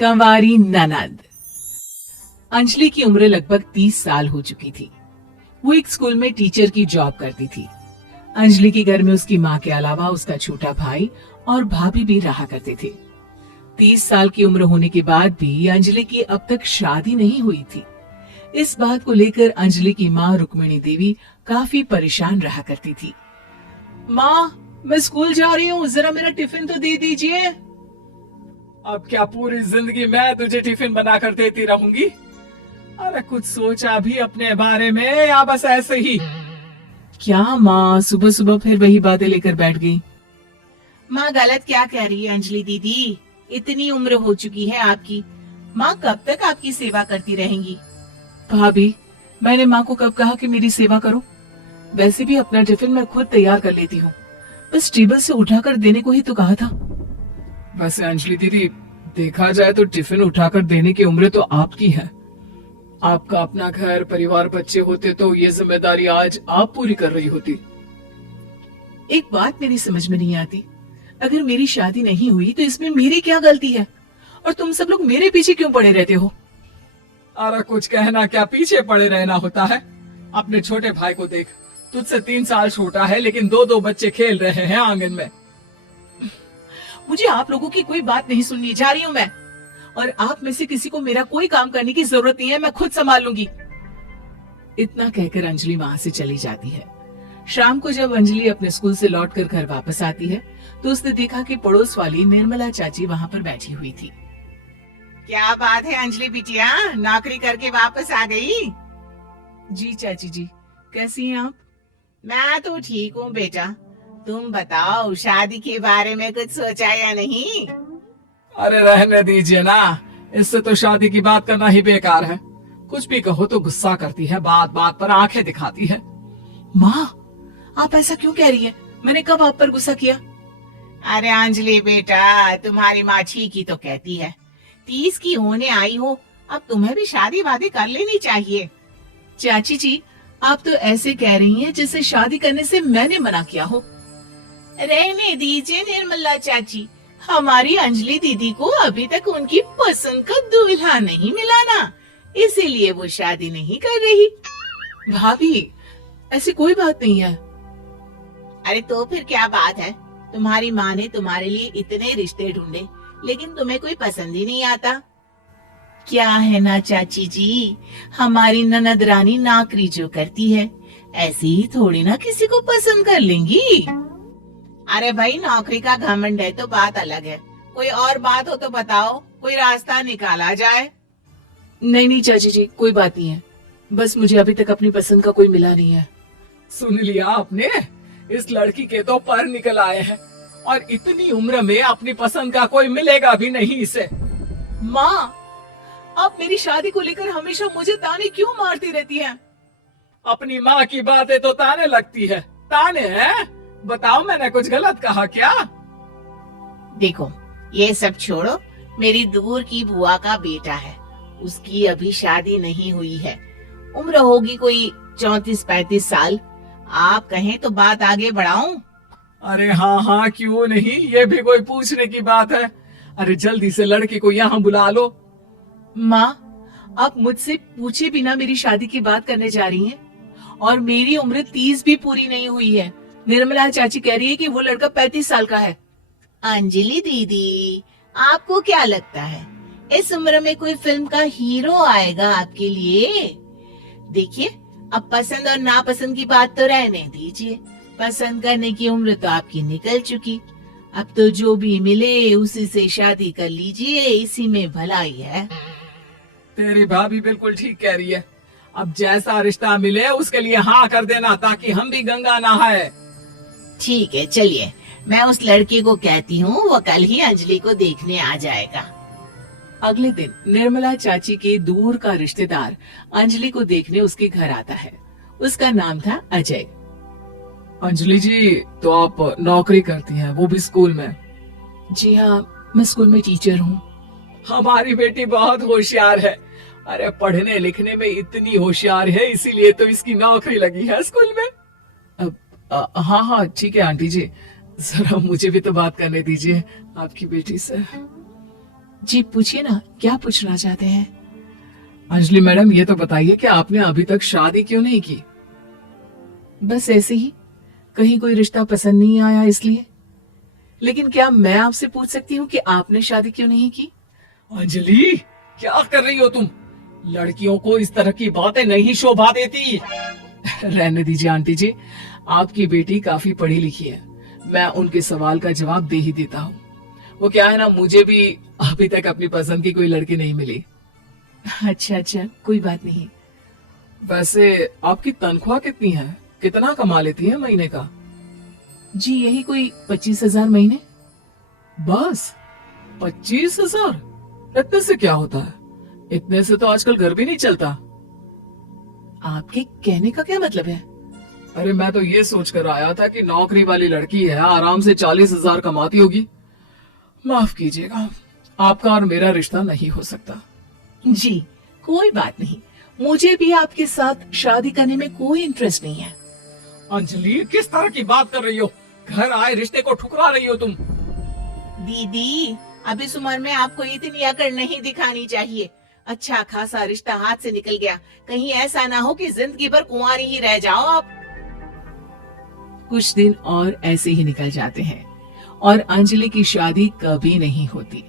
कंवारी ननद। अंजलि की उम्र लगभग 30 साल हो चुकी थी। वो एक स्कूल में टीचर की जॉब करती थी। अंजलि के घर में उसकी माँ के अलावा उसका छोटा भाई और भाभी भी रहा करते थे। 30 साल की उम्र होने के बाद भी अंजलि की अब तक शादी नहीं हुई थी। इस बात को लेकर अंजलि की माँ रुक्मिणी देवी काफी परेशान रहा करती थी। माँ, मैं स्कूल जा रही हूँ, जरा मेरा टिफिन तो दे दीजिए। अब क्या पूरी जिंदगी मैं तुझे टिफिन बनाकर देती रहूंगी? अरे कुछ सोचा भी अपने बारे में या बस ऐसे ही? क्या माँ, सुबह सुबह फिर वही बातें लेकर बैठ गई। माँ गलत क्या कह रही है अंजलि दीदी? इतनी उम्र हो चुकी है आपकी, माँ कब तक आपकी सेवा करती रहेंगी? भाभी, मैंने माँ को कब कहा कि मेरी सेवा करो? वैसे भी अपना टिफिन मैं खुद तैयार कर लेती हूँ, बस टेबल से उठाकर देने को ही तो कहा था। वैसे अंजलि दीदी, देखा जाए तो टिफिन उठाकर देने की उम्र तो आपकी है। आपका अपना घर परिवार बच्चे होते तो ये जिम्मेदारी आज आप पूरी कर रही होती। एक बात मेरी समझ में नहीं आती, अगर मेरी शादी नहीं हुई तो इसमें मेरी क्या गलती है और तुम सब लोग मेरे पीछे क्यों पड़े रहते हो? अरे कुछ कहना क्या पीछे पड़े रहना होता है? अपने छोटे भाई को देख, तुझसे 3 साल छोटा है लेकिन 2-2 बच्चे खेल रहे हैं आंगन में। मुझे आप लोगों की कोई बात नहीं सुननी, जा रही हूँ मैं। और आप में से किसी को मेरा कोई काम करने की जरूरत नहीं है, मैं खुद संभाल लूंगी। इतना कहकर अंजलि वहां से चली जाती है। शाम को जब अंजलि अपने स्कूल से लौटकर घर वापस आती है तो उसने देखा कि पड़ोस वाली निर्मला चाची वहां पर बैठी हुई थी। क्या बात है अंजलि बिटिया, नौकरी करके वापस आ गई? जी चाची जी, कैसी हैं आप? मैं तो ठीक हूँ बेटा, तुम बताओ शादी के बारे में कुछ सोचा या नहीं? अरे रहने दीजिए ना, इससे तो शादी की बात करना ही बेकार है। कुछ भी कहो तो गुस्सा करती है, बात बात पर आंखें दिखाती है। माँ, आप ऐसा क्यों कह रही हैं? मैंने कब आप पर गुस्सा किया? अरे अंजलि बेटा, तुम्हारी माँ ठीक ही तो कहती है। 30 की होने आई हो, अब तुम्हें भी शादी वादी कर लेनी चाहिए। चाची जी, आप तो ऐसे कह रही हैं जैसे शादी करने से मैंने मना किया हो। रहने दीजिए निर्मला चाची, हमारी अंजलि दीदी को अभी तक उनकी पसंद का दूल्हा नहीं मिला ना, इसीलिए वो शादी नहीं कर रही। भाभी, ऐसी कोई बात नहीं है। अरे तो फिर क्या बात है? तुम्हारी माँ ने तुम्हारे लिए इतने रिश्ते ढूंढे लेकिन तुम्हें कोई पसंद ही नहीं आता। क्या है ना चाची जी, हमारी ननद रानी नौकरी जो करती है ऐसे ही थोड़ी ना किसी को पसंद कर लेंगी। अरे भाई, नौकरी का घमंड है तो बात अलग है, कोई और बात हो तो बताओ, कोई रास्ता निकाला जाए। नहीं नहीं चाची जी, कोई बात नहीं है, बस मुझे अभी तक अपनी पसंद का कोई मिला नहीं है। सुन लिया आपने? इस लड़की के तो पर निकल आए हैं और इतनी उम्र में अपनी पसंद का कोई मिलेगा भी नहीं इसे। माँ, आप मेरी शादी को लेकर हमेशा मुझे ताने क्यों मारती रहती हैं? अपनी माँ की बातें तो ताने लगती है। ताने हैं? बताओ, मैंने कुछ गलत कहा क्या? देखो, ये सब छोड़ो, मेरी दूर की बुआ का बेटा है, उसकी अभी शादी नहीं हुई है, उम्र होगी कोई 34-35 साल। आप कहें तो बात आगे बढ़ाऊं? अरे हाँ हाँ, क्यों नहीं, ये भी कोई पूछने की बात है। अरे जल्दी से लड़की को यहाँ बुला लो। माँ, आप मुझसे पूछे बिना मेरी शादी की बात करने जा रही हैं और मेरी उम्र 30 भी पूरी नहीं हुई है। निर्मला चाची कह रही है कि वो लड़का 35 साल का है। अंजलि दीदी, आपको क्या लगता है इस उम्र में कोई फिल्म का हीरो आएगा आपके लिए? देखिए, अब पसंद और नापसंद की बात तो रहने दीजिए, पसंद करने की उम्र तो आपकी निकल चुकी। अब तो जो भी मिले उसी से शादी कर लीजिए, इसी में भलाई है। तेरी भाभी बिल्कुल ठीक कह रही है। अब जैसा रिश्ता मिले उसके लिए हाँ कर देना, ताकि हम भी गंगा नहाए। ठीक है, चलिए मैं उस लड़के को कहती हूँ, वो कल ही अंजलि को देखने आ जाएगा। अगले दिन निर्मला चाची के दूर का रिश्तेदार अंजलि को देखने उसके घर आता है। उसका नाम था अजय। अंजलि जी, तो आप नौकरी करती हैं, वो भी स्कूल में? जी हाँ, मैं स्कूल में टीचर हूँ। हमारी बेटी बहुत होशियार है। अरे पढ़ने लिखने में इतनी होशियार है, इसीलिए तो इसकी नौकरी लगी है स्कूल में। हाँ हाँ ठीक है आंटी जी, जरा मुझे भी तो बात करने दीजिए आपकी बेटी से। जी पूछिए ना, क्या पूछना चाहते हैं? अंजलि मैडम, ये तो बताइए कि आपने अभी तक शादी क्यों नहीं की? बस ऐसे ही, कहीं कोई रिश्ता पसंद नहीं आया इसलिए। लेकिन क्या मैं आपसे पूछ सकती हूँ कि आपने शादी क्यों नहीं की? अंजलि, क्या कर रही हो तुम? लड़कियों को इस तरह की बातें नहीं शोभा देती। रहने दीजिए आंटी जी, आपकी बेटी काफी पढ़ी लिखी है, मैं उनके सवाल का जवाब दे ही देता हूँ। वो क्या है ना, मुझे भी अभी तक अपनी पसंद की कोई लड़की नहीं मिली। अच्छा अच्छा, कोई बात नहीं। वैसे आपकी तनख्वाह कितनी है? कितना कमा लेती है महीने का? जी यही कोई 25,000 महीने। बस 25,000? इतने से क्या होता है? इतने से तो आजकल घर भी नहीं चलता। आपके कहने का क्या मतलब है? अरे मैं तो ये सोचकर आया था कि नौकरी वाली लड़की है, आराम से 40,000 कमाती होगी। माफ कीजिएगा, आपका और मेरा रिश्ता नहीं हो सकता। जी कोई बात नहीं, मुझे भी आपके साथ शादी करने में कोई इंटरेस्ट नहीं है। अंजलि, किस तरह की बात कर रही हो? घर आए रिश्ते को ठुकरा रही हो तुम। दीदी, अब इस उम्र में आपको इतनी अकड़ नहीं दिखानी चाहिए। अच्छा खासा रिश्ता हाथ से निकल गया, कहीं ऐसा ना हो कि जिंदगी भर कुंवारी ही रह जाओ आप। कुछ दिन और ऐसे ही निकल जाते हैं और अंजलि की शादी कभी नहीं होती।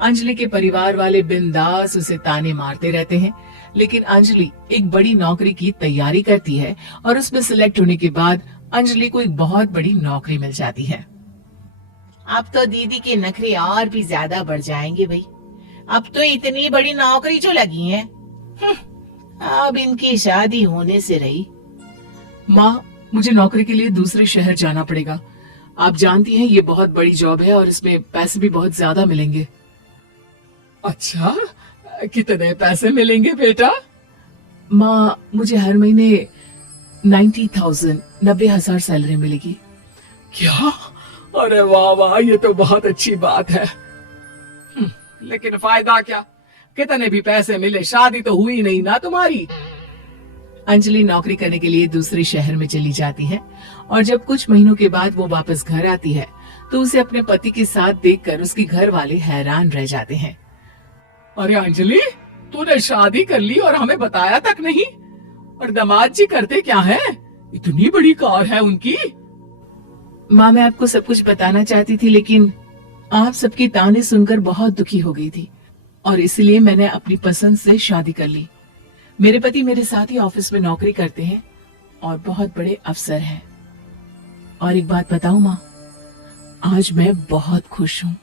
अंजलि के परिवार वाले बिंदास उसे ताने मारते रहते हैं, लेकिन अंजलि एक बड़ी नौकरी की तैयारी करती है और उसमें सिलेक्ट होने के बाद अंजलि को एक बहुत बड़ी नौकरी मिल जाती है। अब तो दीदी के नखरे और भी ज्यादा बढ़ जाएंगे भाई। अब तो इतनी बड़ी नौकरी जो लगी है, अब इनकी शादी होने से रही। माँ, मुझे नौकरी के लिए दूसरे शहर जाना पड़ेगा। आप जानती हैं ये बहुत बड़ी जॉब है और इसमें पैसे भी बहुत ज्यादा मिलेंगे। अच्छा, कितने पैसे मिलेंगे बेटा? माँ, मुझे हर महीने 90,000 सैलरी मिलेगी। क्या? अरे वाह वाह, ये तो बहुत अच्छी बात है। लेकिन फायदा क्या? कितने भी पैसे मिले, शादी तो हुई नहीं ना तुम्हारी। अंजलि नौकरी करने के लिए दूसरे शहर में चली जाती है और जब कुछ महीनों के बाद वो वापस घर आती है तो उसे अपने पति के साथ देखकर उसके घर वाले हैरान रह जाते हैं। अरे अंजलि, तूने शादी कर ली और हमें बताया तक नहीं। और दामाद जी करते क्या है? इतनी बड़ी कार है उनकी। माँ, मैं आपको सब कुछ बताना चाहती थी, लेकिन आप सबके ताने सुनकर बहुत दुखी हो गई थी और इसलिए मैंने अपनी पसंद से शादी कर ली। मेरे पति मेरे साथ ही ऑफिस में नौकरी करते हैं और बहुत बड़े अफसर हैं। और एक बात बताऊं माँ, आज मैं बहुत खुश हूँ।